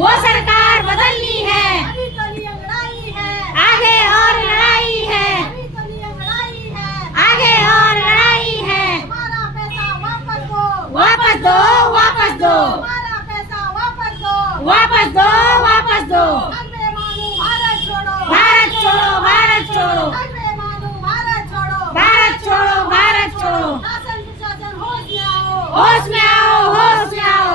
वो सरकार बदलनी है, अभी तो ये लड़ाई है, आगे और लड़ाई है, अभी तो ये लड़ाई है, आगे और लड़ाई है। हमारा पैसा वापस दो, वापस दो, वापस दो, हमारा पैसा वापस दो, वापस दो, वापस दो। अगले मानू भारत छोड़ो, भारत छोड़ो, भारत छोड़ो, अगले मानू भारत छोड़ो, भारत छोड़ो, भारत छोड़ो। शासन प्रशासन होश में आओ, होश में आओ, होश में आओ,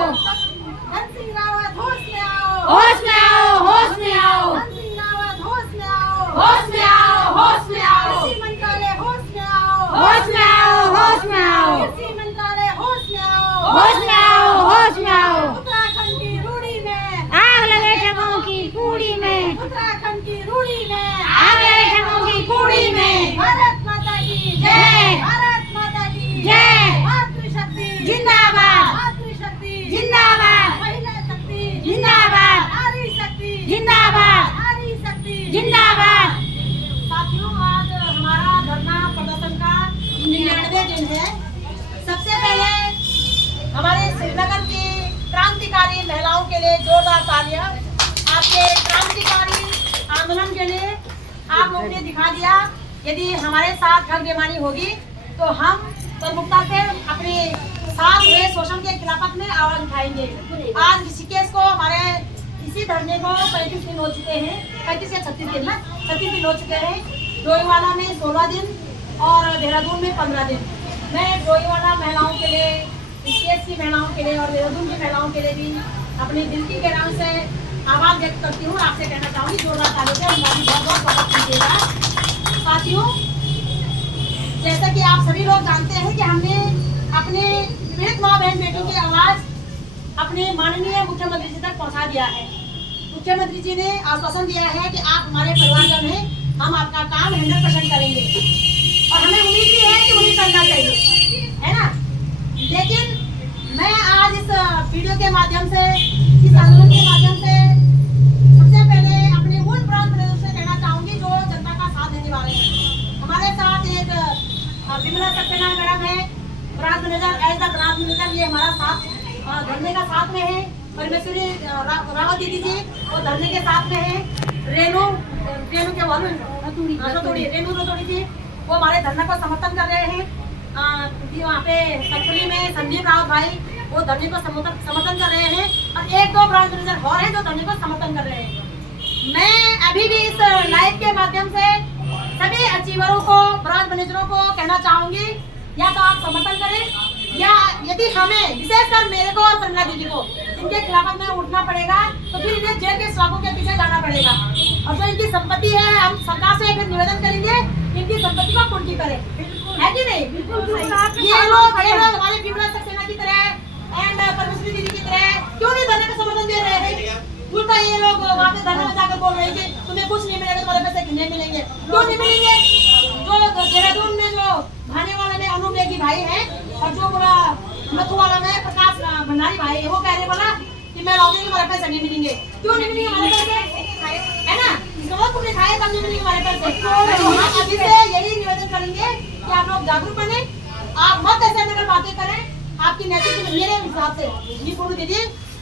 धन सिंह रावत होश में आओ, होश में आओ, होश में आओ, धन सिंह रावत होश में आओ, होश में आओ, होश में आओ, कृषि मंत्रालय होश में आओ, होश में आओ, होश में आओ, कृषि मंत्रालय होश में आओ, होश में आओ, होश में आओ। उत्तराखंड की रूढ़ी में, आग लगे ठगों की कूड़ी में, उत्तराखंड की रूढ़ी में, आग लगे ठगों की कूड़ी में। भारत माता की जय। भारत माता की जय। मातृशक्ति जिंदाबाद, मातृशक्ति जिंदाबाद, महिला शक्ति जिंदाबाद, नारी शक्ति जिंदाबाद, नारी शक्ति जिंदाबाद। साथियों, आज हमारा धरना प्रदर्शन का 99वें दिन है। सबसे पहले हमारे श्रीनगर की क्रांतिकारी महिलाओं के लिए जोरदार तालियां। आपके क्रांतिकारी आंदोलन के लिए आप लोगों ने दिखा दिया, यदि हमारे साथ ठग बेईमानी होगी तो हम प्रमुखता से अपने साथ हुए शोषण के खिलाफत में आवाज उठाएंगे। आज ऋषिकेश को हमारे इसी धरने को 35 दिन हो चुके हैं, 35 या 36 दिन ना 36 दिन हो चुके हैं। डोईवाला में 16 दिन और देहरादून में 15 दिन। मैं डोईवाला महिलाओं के लिए, ऋषिकेश की महिलाओं के लिए और देहरादून की महिलाओं के लिए भी अपनी दिल की गहराई से आवाज व्यक्त करती हूँ। आपसे कहना चाहूँगी जोरदार तालियों से हमारी बहुत बहुत स्वागत कीजिएगा। साथियों, जैसा कि आप सभी लोग जानते हैं कि हमने अपने पीड़ित माँ बहन बेटियों की आवाज अपने माननीय मुख्यमंत्री जी तक पहुंचा दिया है। मुख्यमंत्री जी ने आश्वासन दिया है कि आप हमारे परिवारजन हैं, हम आपका काम 100% करेंगे और हमें उम्मीद भी है कि उन्हें करना चाहिए, है ना। लेकिन मैं आज इस वीडियो के माध्यम से, इस आंदोलन के माध्यम से सबसे पहले अपने उन प्रांत प्रदेशों से कहना चाहूंगी जो जनता का साथ देने वाले हैं। हमारे साथ एक विमला सक्सेना मैडम है, branch manager, as the branch manager, ये हमारा साथ धरने का साथ में है। परमेश्वरी रावत दीदी जी वो धरने के साथ में है। रेनू के वालू रेनू रतोड़ी जी वो हमारे धरने को समर्थन कर रहे हैं। वहाँ पे सतपुली में संदीप रावत भाई वो धरने को समर्थन कर रहे हैं और एक दो ब्रांच मैनेजर और हैं जो धरने को समर्थन कर रहे हैं। मैं अभी भी इस लाइव के माध्यम से सभी अचीवरों को, ब्रांच मैनेजरों को कहना चाहूंगी, या तो आप समर्थन करें या यदि हमें, विशेषकर मेरे को और प्रमिला दीदी को इनके खिलाफ में उठना पड़ेगा तो फिर इन्हें जेल के सलाखों के पीछे जाना पड़ेगा। और जो इनकी संपत्ति है हम सरकार से फिर निवेदन करेंगे इनकी संपत्ति को पूर्ति करें, है कि नहीं। ये लोग हमारे विमला सक्सेना की तरह एंड परमेश्वरी दीदी की तरह क्यों नहीं धरने को समर्थन दे रहे हैं। उल्टा ये लोग वहाँ पे धरने में जाकर बोल रहे हैं कि तुम्हें कुछ नहीं मिलेगा, तुम्हारे पैसे नहीं मिलेंगे। क्यों नहीं मिलेंगे? जो देहरादून में जो भाने वाले में अनु बेगी भाई है और जो बोला मथु वाला में प्रकाश भंडारी भाई है, वो कह रहे बोला कि मैं लाऊंगी हमारे पैसे नहीं मिलेंगे। क्यों नहीं मिलेंगे हमारे पैसे, है ना। समझ तुमने खाए तब नहीं मिलेंगे हमारे पैसे। तो हम अभी से यही निवेदन करेंगे कि आप लोग जागरूक बने, आप मत ऐसे अगर बातें करें। आपकी नैतिक, मेरे हिसाब से ये पूर्ण दीदी,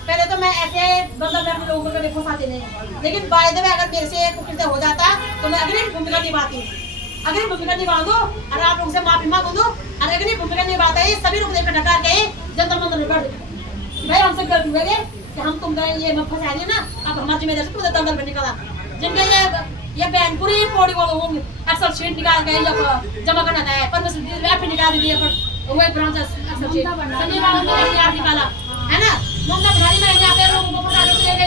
पहले तो मैं ऐसे 10-10 मिनट लोगों को देखो साथी नहीं, लेकिन बायदे में अगर मेरे से कुछ हो जाता तो मैं अग्रिम भूमिका निभाती हूँ, अग्रिम भूमिका निभा दो और आप लोगों से माफी मांग दो और अग्रिम भूमिका निभाता है। सभी लोग देखकर नकार गए जनता मंदिर में बढ़ भाई हमसे गलत हुए कि हम तुम ये मत फंसा दिए ना, अब हमारी जिम्मेदारी से दल दल में निकाला। जिनके ये बहन पूरी पौड़ी वालों होंगे एक्सल शीट निकाल के जमा करना है, परमेश्वर निकाल दी वो ब्रांच एक्सल शीट निकाला, है ना। ममता भारी में यहाँ पे लोगों को ले गए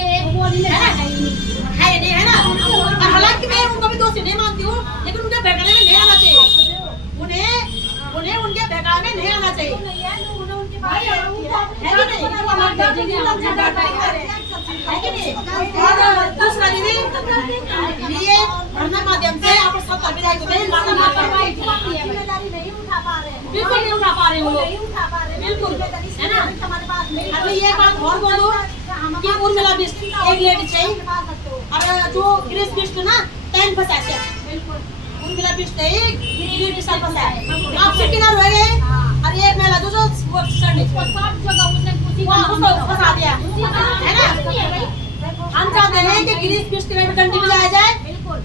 है नहीं, है ना। और हालांकि मैं उनको भी दोषी नहीं मानती हूँ, लेकिन उनके बहकाने में नहीं आना चाहिए, उन्हें उनके बहकाने में नहीं आना चाहिए, है कि नहीं। और दूसरा दीदी, ये धरना माध्यम से आप सब विधायक बिल्कुल नहीं उठा पा रहे हो लोग, बिल्कुल, है ना। अभी ये बात और बोलो कि उर्मिला बिष्ट एक लेडी चाहिए और जो ग्रेस बिष्ट ना 10 फंसा उर्मिला बिष्ट एक ग्रेस बिष्ट फंसा है। आप से किनार हो गए और एक महिला जो वो उसको फंसा दिया, है ना। हैं कि गिरीश फिस्ट में कंटिन्यू जाया जाए,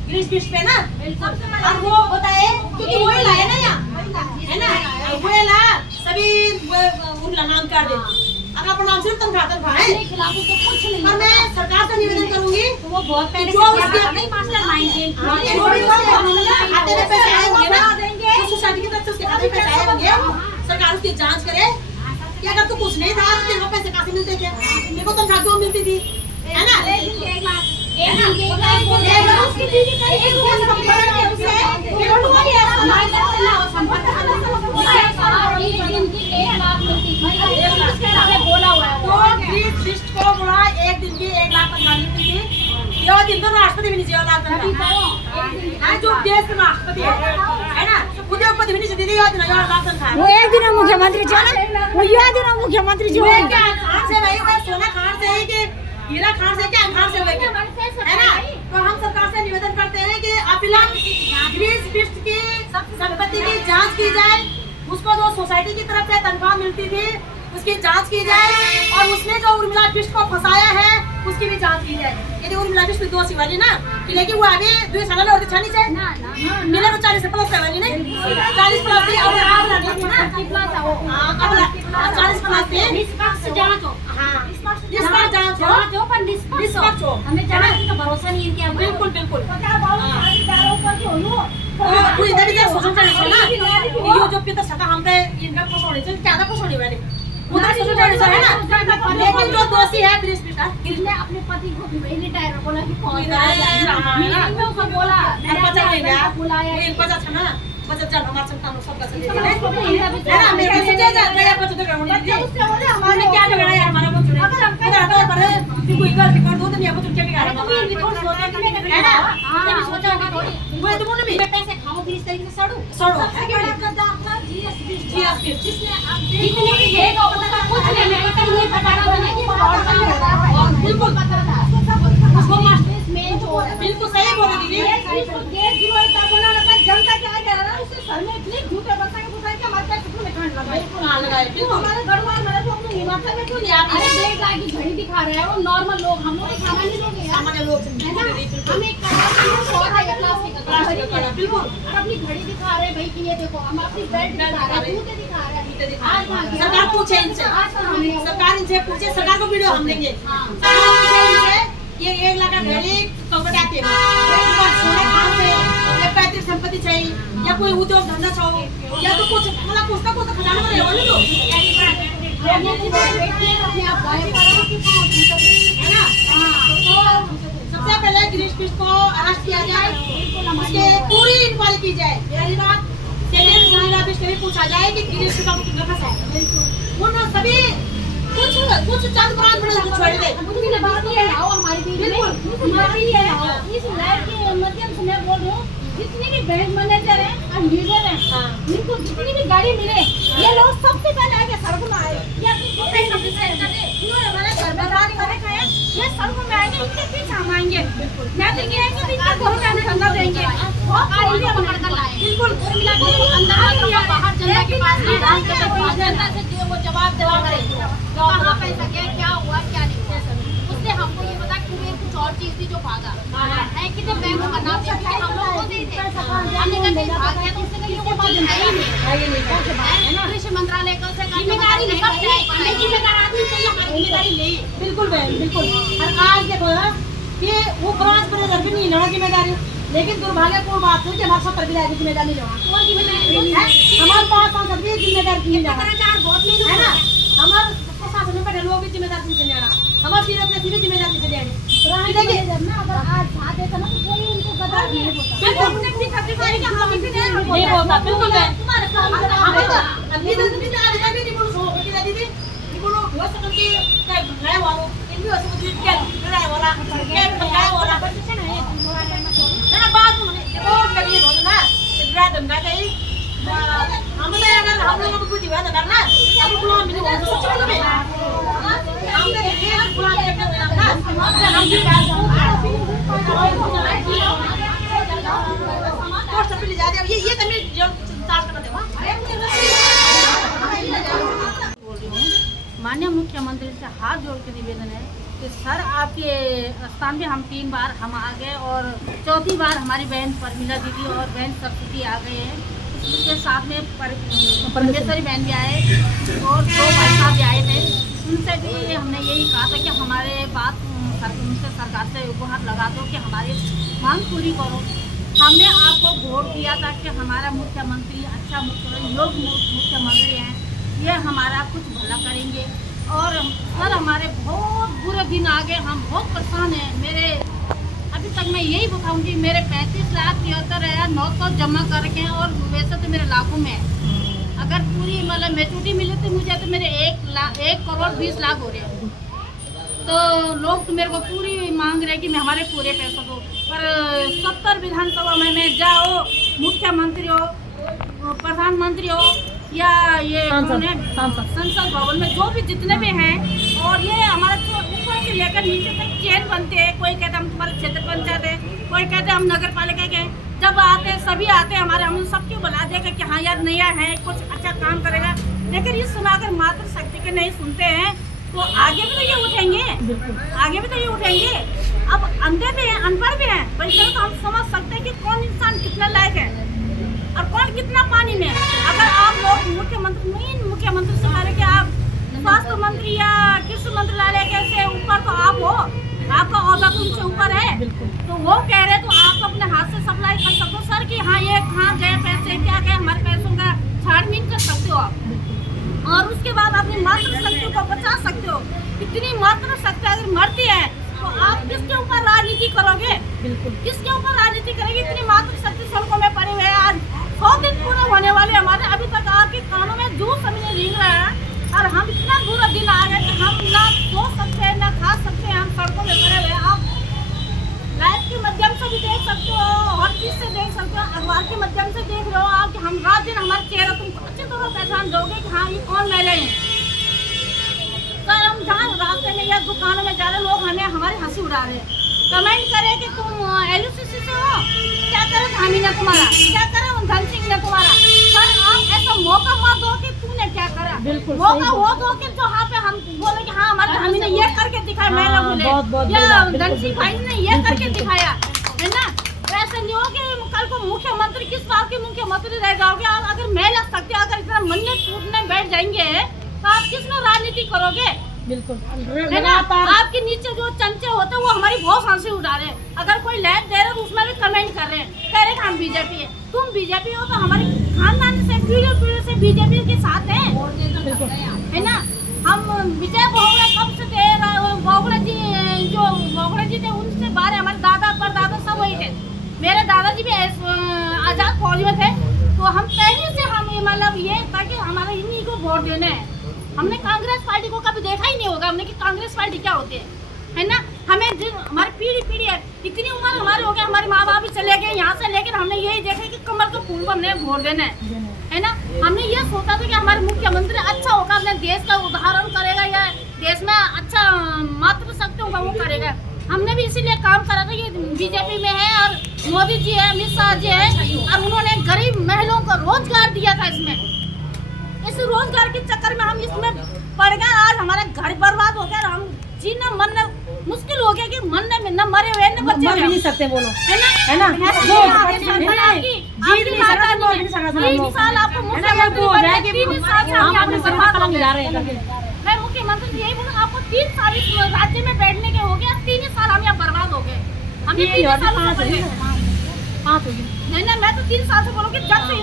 गिरीश फिस्ट पे ना, और वो बताए क्योंकि वो ही लाए ना यहाँ, है ना, वो ला सभी उनका नाम कर दे, अब अपना नाम सिर्फ तनख्वाह है, और मैं सरकार से निवेदन करूंगी वो बहुत पहले जो उसके खाते में पैसे आए होंगे ना, तो सोसाइटी की तरफ से उसके खाते में पैसे आए होंगे, सरकार उसकी जांच करे कि अगर तो कुछ नहीं था तो तेरे को पैसे कहाँ से मिलते थे, मेरे को तनख्वाह क्यों मिलती थी, है ना, को बोला एक दिन की 1 लाख तनख्वाह मिलती थी, यह दिन तो राष्ट्रपति भी नहीं 1 लाख तनख्वाह, जो देश का राष्ट्रपति है ना, उद्योगपति भी नहीं दीदी 1 लाख तनख्वाह, वो एक दिन मुख्यमंत्री जो ना, वो यह दिन मुख्यमंत्री जो है क्या खान से भाई, वो सोना खान से है कि हीरा खान से, क्या खान से हुए है ना, तो हम सरकार से निवेदन करते हैं कि अपिलम गिरीश फिस्ट की संपत्ति की जांच की जाए, उसको जो सोसाइटी की तरफ से तनख्वाह मिलती थी उसकी जांच की जाए, और उसने जो उर्मिला फिस्ट को फंसाया है उसकी भी जांच की जाए, यदि उर्मिला फिस्ट दोषी वाली ना कि लेकिन वो अभी 2 साल और छानी से मिले तो 40 प्लस वाली नहीं 40 प्लस थी, अब आप लगी थी ना, अब 40 प्लस थी, निष्पक्ष जांच हो, हां निष्पक्ष जांच हो, निष्पक्ष हो, हमें जाना का भरोसा नहीं है क्या, बिल्कुल बिल्कुल, तो इधर इधर सोचना चाहिए ना कि यो जो पिता सका हमरे इनका फसोड़े से क्या ना फसोड़े वाले उधर सोचना चाहिए है ना, लेकिन जो दोषी है गिरीश फिस्ट गिरने अपने पति को पहले टायर बोला कि कौन बोला बचा लेगा बुलाया ये बचा था ना, बचा चल हमारा संतान सब का चले है ना, मेरे को सोचा जा गया बचा तो ग्राउंड में हमारे क्या बिगड़ा यार, हमारा बच्चा अगर हम कह रहा था पर कोई गलती कर दो तो नहीं बच्चा क्या बिगाड़ा, तुम ये थोड़ा सोचा कि मैं है ना, तभी सोचा होगा थोड़ी वो तो बोले भी पैसे खाओ फिर इस तरीके से सड़ो सबसे बड़ा कदम अपना जीएसटी जिसने आप जितने भी देगा उसका कुछ लेने का नहीं पता नहीं कि फ्रॉड का हो रहा है, बिल्कुल उसको मेन चोर है, बिल्कुल सही बोले दीदी, देश जुड़े तब बनाना था, जनता क्या कह रहा है उससे सर में इतने झूठे बताए बताए कि हमारे पैसे में काट लगा, बिल्कुल आ लगाए, बिल्कुल हमारे गढ़वाल मेरे को अपने हिमाचल में क्यों नहीं आ रहा है, 1.5 लाख की घड़ी दिखा रहा है, वो नॉर्मल लोग हम लोग सामान्य लोग हैं, सामान्य लोग है ना, हम एक प्लास्टिक का बिल्कुल अपनी घड़ी दिखा रहे हैं भाई कि ये देखो, हम अपनी बेल्ट दिखा रहे हैं, जूते दिखा रहे हैं, सरकार पूछे इनसे, सरकार इनसे पूछे, सरकार को वीडियो हम देंगे, सरकार पूछे इनसे ये 1 लाख का घड़ी कब आते हैं, सोने खान से या पैतृक संपत्ति चाहिए या कोई उद्योग धंधा चाहिए या तो कुछ मतलब कुछ ना कुछ खजाना में रहेगा तो है ना, तो सबसे पहले गिरीश फिस्ट को अरेस्ट किया जाए, उसके पूरी इंक्वायरी की जाए, पहली बात सेकेंड फिस्ट भी पूछा जाए कि गिरीश फिस्ट को कितना फंसा है, उन सभी कुछ चंद प्रांत बड़े छोड़ दे, हमारी बिल्कुल इस लाइफ के माध्यम से मैं बोल रहा हूँ, जितने भी बैंक मैनेजर हैं और लीडर हैं, इनको जितनी भी गाड़ी मिले ये लोग सबसे पहले आगे सड़कों में आए, या हमारे घर में रात करे खाए ये सड़कों में आएंगे, इनके पीछे हम आएंगे, मैं तो ये है कि इनका बहुत आने धंधा देंगे, पकड़ कर लाए, बिल्कुल अंदर बाहर जनता के पास जनता से वो जवाब देवा करेंगे, कहाँ पैसा गया, क्या हुआ क्या नहीं हुआ, उसने हमको ये बता कि तुम्हें कुछ और चीज थी जो भागा है कि जब बैंक का नाम दे के हम लोग को दे दे, हमने कहा भाग गया तो उसने कहा ये वो चीज है ही नहीं, कृषि मंत्रालय का से जिम्मेदारी नहीं, जिम्मेदार आदमी चाहिए हमारी जिम्मेदारी ले, बिल्कुल बहन बिल्कुल, और आज देखो ना ये वो ब्रांच पर भी नहीं लेना जिम्मेदारी, लेकिन दुर्भाग्यपूर्ण बात है कि हमारे 70 विधायक जिम्मेदारी लेना, कौन जिम्मेदारी है हमारे 5 सांसद भी जिम्मेदारी नहीं लेना, है ना, हमारे प्रशासन में बैठे लोग भी जिम्मेदारी नहीं लेना, हमारे ब्यूरोक्रेसी भी जिम्मेदारी नहीं लेनी, देखिए ना अगर आज साथ देता ना तो कोई उनको गदर नहीं होता, बिल्कुल नहीं होता, बिल्कुल बहन हमें तो अभी तो नहीं आ रहा है, नहीं बोलो सो बेटी दादी दी बोलो वो सब के भगाए वालों इनकी वो सब के भगाए वाला के भगाए वाला ना बात में वो कभी हो ना इधर दंगा गई, हमने अगर हम लोगों को बुद्धि वाला करना अब गुलाम नहीं हो सकता में हमने ये गुलाम करना ना हम भी और सब ले जा दे, ये तभी जो स्टार्ट कर देवा। माननीय मुख्यमंत्री से हाथ जोड़ के निवेदन है कि सर आपके स्थान पे हम 3 बार हम आ गए और चौथी बार हमारी बहन परमिला दीदी और बहन सरस्वती आ गए हैं। उसके साथ में परमेश्वरी बहन भी आए और 2 भाई साहब भी आए थे। उनसे भी हमने यही कहा था कि हमारे बात उनसे सरकार से गुहार लगा दो कि हमारी मांग पूरी करो। हमने आपको वोट दिया था कि हमारा मुख्यमंत्री अच्छा योग्य मुख्यमंत्री हैं, ये हमारा कुछ भला करेंगे। और सर हमारे बहुत बुरे दिन आ गए, हम बहुत परेशान हैं। मेरे अभी तक मैं यही बताऊंगी, मेरे 35,73,900 जमा करके हैं और वैसे तो मेरे लाखों में है। अगर पूरी मतलब मेचूरिटी मिली तो मुझे तो मेरे 1 करोड़ 20 लाख हो रहे हैं। तो लोग तो मेरे को पूरी मांग रहे कि मैं हमारे पूरे पैसों को, पर 70 विधानसभा में जाओ, मुख्यमंत्री हो, प्रधानमंत्री हो या ये संसद भवन में जो भी जितने भी हैं, और ये हमारा ऊपर से लेकर नीचे तक चेन बनते हैं। कोई कहते हम तुम्हारे क्षेत्र पंचायत है, कोई कहते हम नगर पालिका के। जब आते सभी आते हमारे, हम सबको बुला देगा कि हाँ यार नया है, कुछ अच्छा काम करेगा। लेकिन ये सुनाकर मात्र शक्ति के नहीं सुनते हैं तो आगे भी तो ये उठेंगे, आगे भी तो ये उठेंगे। अब अंधे भी हैं, अनपढ़ भी हैं, पर तो हम समझ सकते हैं कि कौन इंसान कितना लायक है और कौन कितना पानी में है। अगर आप लोग मुख्यमंत्री से करें कि आप स्वास्थ्य मंत्री या कृषि मंत्रालय के ऊपर तो आप हो, आपका औहदा तो उनसे ऊपर है, तो वो कह रहे तो आप तो अपने हाथ से सप्लाई कर सकते हो सर कि हाँ ये कहाँ गए पैसे, क्या गए, हमारे पैसों का छानबीन कर सकते हो आप। और उसके बाद अपनी मातृ शक्ति को बचा सकते हो। इतनी मातृ शक्ति अगर मरती है तो आप किसके ऊपर राजनीति करोगे, किसके ऊपर राजनीति करेंगे। इतनी मातृ शक्ति सड़कों में पड़े हुए हैं। आज 100 दिन पूरे होने वाले हमारे, अभी तक आपके कानों में जूस अभी नहीं रिंग रहा है। और हम इतना बुरा दिन आ गए कि हम ना सो सकते हैं ना खा सकते हैं, हम सड़कों में पड़े हुए हैं। आप लाइव के माध्यम से भी देख सकते हो, हर चीज से देख सकते हो, अखबार के माध्यम से देख रहे हो आप कि हम रात दिन हमारे चेहरा तुमको अच्छी तरह पहचान दोगे कि हाँ ये कौन महिला है। सर हम जहाँ रास्ते में या दुकानों में जा रहे लोग हमें हमारी हंसी उड़ा रहे हैं, कमेंट करे कि तुम LUCC से हो, क्या करे धामी ने तुम्हारा, क्या करे धन सिंह ने तुम्हारा। सर आप ऐसा मौका मत दो कि तूने क्या करा, मौका वो दो कि जहाँ पे हम बोले कि हाँ हमारे धामी ने ये करके दिखाया, महिला बोले या धन सिंह भाई ने ये करके दिखाया, है ना। ऐसे नहीं हो कि कल को मुख्यमंत्री किस बात के मुख्यमंत्री रह जाओगे। अगर महिला शक्ति अगर इतना मन्नत टूटने बैठ जाएंगे तो आप किसमें राजनीति करोगे। बिल्कुल है ना। आपके नीचे जो चमचे होते हैं वो हमारी बहुत हंसी उड़ा रहे हैं। अगर कोई लाइव दे रहे तो उसमें भी कमेंट कर रहे हैं, कह रहे हम बीजेपी है। तुम बीजेपी हो तो हमारे खानदान से पीढ़ी से बीजेपी के साथ है ना। हम विजय बोगड़े कब से थे, बोगड़े जी जो बोगड़े जी थे उनसे बारे हमारे दादा परदादा सब वही थे। मेरे दादाजी भी आजाद फौज में थे, तो हम पहले से हम मतलब ये ताकि हमारा इन्हीं को वोट देना है। हमने कांग्रेस पार्टी को कभी देखा ही नहीं होगा हमने कि कांग्रेस पार्टी क्या होती है ना। हमें हमारी पीढ़ी है, इतनी उम्र हमारी हो गई, हमारे माँ बाप भी चले गए यहाँ से, लेकिन हमने यही देखा कि कमल के फूल को हमने वोट देना है ना। हमने ये सोचा था कि हमारे मुख्यमंत्री अच्छा होगा, अपने देश का उदाहरण करेगा या देश में अच्छा मातृ शक्ति होगा वो करेगा। हमने भी इसीलिए काम करा था। ये बीजेपी में है और मोदी जी है, अमित शाह जी है, और उन्होंने गरीब महिलाओं को रोजगार दिया था। इसमें इस रोजगार के चक्कर में हम इसमें पड़ गए। आज हमारा घर बर्बाद हो गया, हम जीना मरना मुश्किल हो गया कि मरने में न मरे हुए न बचे भी नहीं सकते, बोलो है ना। 3 साल आपको मुख्यमंत्री मैं मुख्यमंत्री यही बोलूँ, आपको 3 साल इस राज्य में बैठने के हो गया, 3 साल हम यहाँ बर्बाद हो गए। हम ये 3 साल नहीं ना, मैं तो 3 साल से बोलूँ कि जब से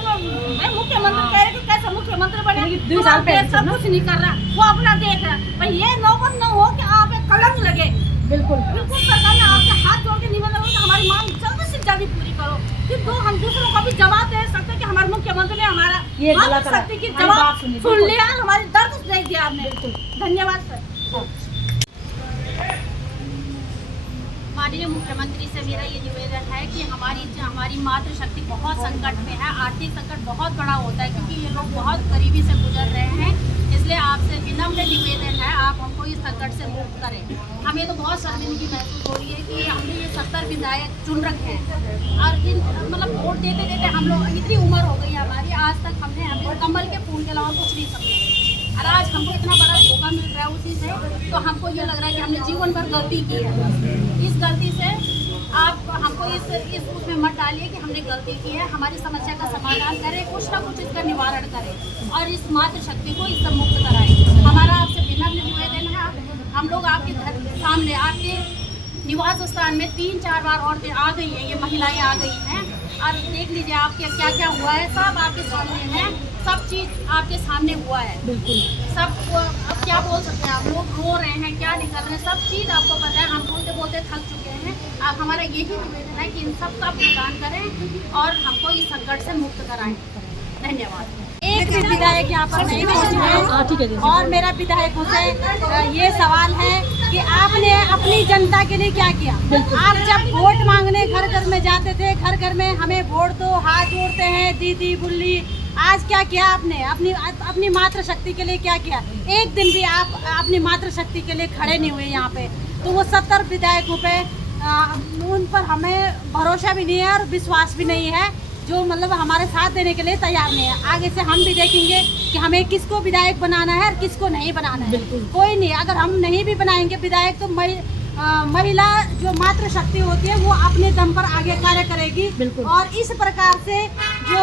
मैं मुख्यमंत्री कह रहे कि कैसे मुख्यमंत्री बने, 2 साल पहले सब कुछ नहीं कर रहा, वो अपना देख रहा है। भाई ये नौबत न हो कि आप एक कलंक लगे। बिल्कुल सरकार ने आपके हाथ जोड़ के निवेदन कि हमारी मांग जल्द से जल्द पूरी करो, कि हम दूसरों को भी जवाब दे सकते कि हमारे मुख्यमंत्री ने हमारा शक्ति की जवाब सुन लिया, हमारे दर्द देख दिया आपने। धन्यवाद सर। माननीय मुख्यमंत्री से मेरा ये निवेदन है कि हमारी मातृशक्ति बहुत संकट में है। आर्थिक संकट बहुत बड़ा होता है क्योंकि ये लोग बहुत गरीबी से गुजर रहे हैं। इसलिए आपसे विनम्र निवेदन है, आप हमको इस संकट से मुक्त करें। हमें तो बहुत शर्मिंदगी महसूस हो रही है कि हमने ये 70 विधायक चुन रखे हैं और मतलब वोट देते देते हम लोग इतनी उम्र हो गई है हमारी, आज तक हमने कमल के फूल के अलावा कुछ नहीं समझा। और आज हमको इतना बड़ा धोखा मिल रहा है उसी से, तो हमको ये लग रहा है कि हमने जीवन भर गलती की है। इस गलती से आप हमको इस उसमें मत डालिए कि हमने गलती की है। हमारी समस्या का समाधान करें, कुछ ना कुछ इसका निवारण करें और इस मातृशक्ति को इससे मुक्त कराएं। हमारा आपसे विनम्र निवेदन है, हम लोग आपके घर सामने आपके निवास स्थान में 3-4 बार औरतें आ गई हैं, ये महिलाएं आ गई हैं और देख लीजिए आपके क्या क्या हुआ है, सब आपके सामने है, सब चीज़ आपके सामने हुआ है। बिल्कुल सब अब क्या बोल सकते हैं, आप लोग रो रहे हैं, क्या निकल रहे हैं, सब चीज़ आपको पता है। हम बोलते बोलते थक चुके हैं। आप हमारा यही निवेदन है कि इन सब का प्रदान करें और हमको इस संकट से मुक्त कराएं। धन्यवाद। एक भी विधायक यहाँ पर नहीं पहुँचे हैं और मेरा विधायकों से ये सवाल है कि आपने अपनी जनता के लिए क्या किया। आप जब वोट मांगने घर घर में जाते थे, घर घर में हमें वोट दो हाथ जोड़ते हैं दीदी बुल्ली, आज क्या किया आपने अपनी मातृशक्ति के लिए क्या किया। एक दिन भी आप अपनी मातृशक्ति के लिए खड़े नहीं हुए यहाँ पे। तो वो 70 विधायकों पे उन पर हमें भरोसा भी नहीं है और विश्वास भी नहीं है, जो मतलब हमारे साथ देने के लिए तैयार नहीं है। आगे से हम भी देखेंगे कि हमें किसको विधायक बनाना है और किसको नहीं बनाना है। कोई नहीं, अगर हम नहीं भी बनाएंगे विधायक तो महिला जो मातृशक्ति होती है वो अपने दम पर आगे कार्य करेगी। और इस प्रकार से जो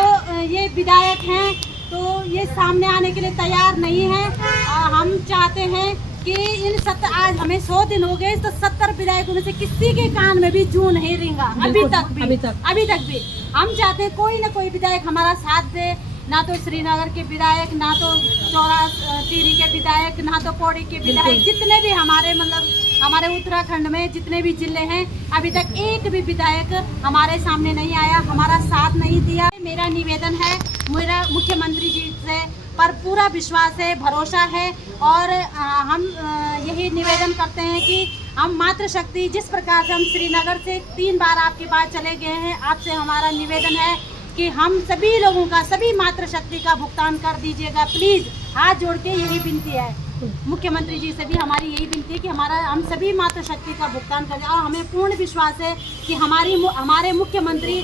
ये विधायक हैं तो ये सामने आने के लिए तैयार नहीं है। हम चाहते हैं कि आज हमें 100 दिन हो गए तो 70 विधायकों में से किसी के कान में भी जू नहीं रेंगा अभी तक भी। हम चाहते हैं कोई ना कोई विधायक हमारा साथ दे, ना तो श्रीनगर के विधायक, ना तो टिहरी के विधायक, ना तो पौड़ी के विधायक, जितने भी हमारे उत्तराखंड में जितने भी जिले हैं अभी तक एक भी विधायक हमारे सामने नहीं आया, हमारा साथ नहीं दिया। मेरा निवेदन है, मेरा मुख्यमंत्री जी से पर पूरा विश्वास है, भरोसा है और हम यही निवेदन करते हैं कि हम मातृशक्ति जिस प्रकार से हम श्रीनगर से 3 बार आपके पास चले गए हैं, आपसे हमारा निवेदन है कि हम सभी लोगों का, सभी मातृशक्ति का भुगतान कर दीजिएगा प्लीज़। हाथ जोड़ के यही विनती है मुख्यमंत्री जी से भी हमारी यही विनती है कि हम सभी मातृशक्ति का भुगतान करें। और हमें पूर्ण विश्वास है कि हमारे मुख्यमंत्री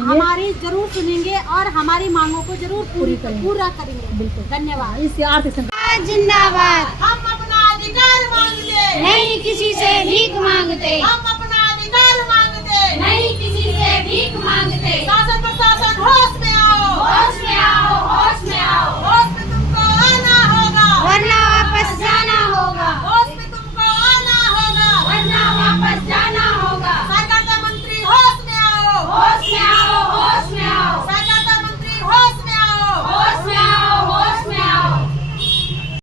हमारी जरूर सुनेंगे और हमारी मांगों को जरूर पूरा करेंगे। धन्यवाद। जिंदाबाद। हम अपना अधिकार मांगते नहीं किसी से भीख मांगते, हम अपना अधिकार मांगते नहीं किसी से भीख मांगते। शासन प्रशासन होश में आओ, होश में आओ, होश में आओ। होश